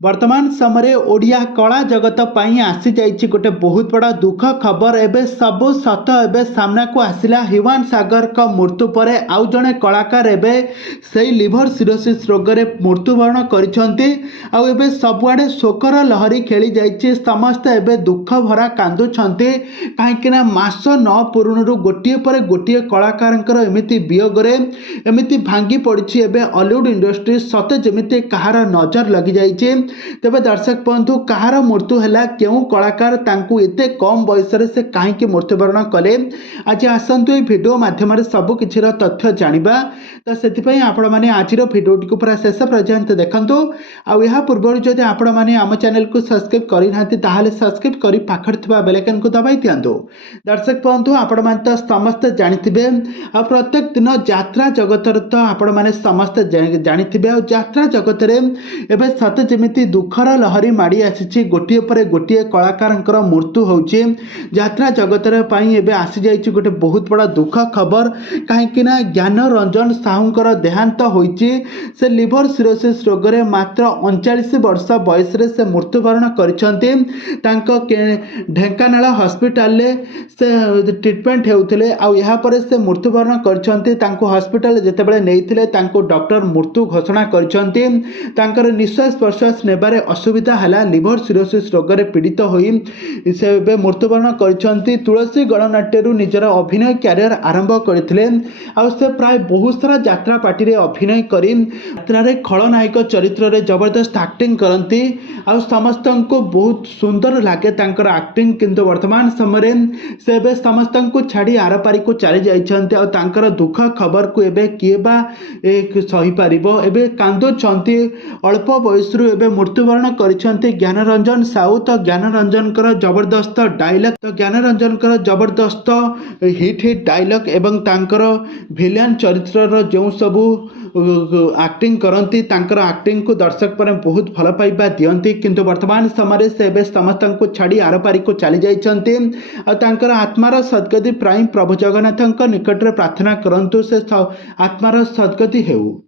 वर्तमान समय ओडिया कला जगत पई आसी जाइछि गोटे बहुत बड़ा दुख खबर। एबे सब सत एबे सामना को आसिला हिवान सागर का मृत्यु पर आउ जड़े कलाकार एबे सही लिभर सिरोसिस रोग रे मृत्युवरण करिसंती। आउ एबे सबुआडे शोकर लहरी खेली जाइछि। समस्त एबे दुख भरा कांदुछंती काहेकि ना मास न पुरुणरू गोटिए पर गोटिए कलाकारंकर एमिति वियोगरे एमिति भांगी पड़िछि। एबे हॉलीवुड इंडस्ट्री सते जेमिति कहार नजर लगी जाइछि। तेबे दर्शक बंधु कहार मृत्यु है क्यों कलाकार तांकु एते कम बयस से कहीं मृत्युवरण कले आज आसतु ये भिडियो माध्यम सबु किछि तथ्य जानिबा। तो से आपण मैंने आज भिडियोटी को पूरा शेष पर्यंत देखंतु। आउ या पूर्व जदि आपण मैंने आम चैनल को सब्सक्राइब करिनांती ताहाले सब्सक्राइब करी पाखर थिबा बेल आइकन को दबाई दियंतु। दर्शक बंधु आपण मैंने तो समस्त जानिथिबे आ प्रत्येक दिन यात्रा जगतर तो आपण मैंने समस्त जानिथिबे। आ यात्रा जगत रे एबे सत जेमिति दुखर लहरी माड़ी आसी गोटे पर गोटे कलाकार मृत्यु होची। यात्रा जगत एबे आसी जाइछि गोटे बहुत बड़ा दुख खबर कहीं ज्ञान रंजन साहूंकर देहांत होइछि। से लिभर सिरोसिस रोग रे मात्र 39 वर्ष बयस रे से मृत्युवरण करिसंती। तांको ढेंकानाल हॉस्पिटल से ट्रीटमेंट हेउथिले आ या पर से मृत्युवरण करिसंती। तांको हॉस्पिटल जेतेबेले नेइथिले तांको डॉक्टर मृत्यु घोषणा करिसंती। तांकर निश्वास प्रश्वास नेबारे असुविधा हला लिभर सिरोसिस रोग रे पीड़ित होई से मृत्युवरण करिसंती। तुलसी गणनाट्यरू निजर अभिनय कैरियर आरंभ करथिले। आ से प्राय बहुत सारा यात्रा पार्टी रे अभिनय करी यात्रा रे खलनायक चरित्र रे जबरदस्त एक्टिंग करंती। आ समस्त को बहुत सुंदर लागे तांकर एक्टिंग। किंतु वर्तमान समय से एबे समस्त को छाड़ी आर पारी को चली जाइछंती। आ तांकर दुख खबर को एबे किएबा एक सही पारिबो। एबे कांदुछंती अल्प बयसरू एबे मृत्युवरण करिसंती ज्ञानरंजन साहू। तो ज्ञानरंजन जबरदस्त डायलॉग तो ज्ञानरंजन जबरदस्त हिट डायलॉग एवं तांकर विलेन चरित्र जो सबू एक्टिंग करती तांकर एक्टिंग को दर्शक पर बहुत भल पाइबा दियंती। किंतु वर्तमान समय से एबे समस्त को छाड़ी आर पारी को चली जाइछंती। आ तांकर आत्मार सद्गति प्राय प्रभु जगन्नाथ निकट रे प्रार्थना करंतु से आत्मार सद्गति हेउ।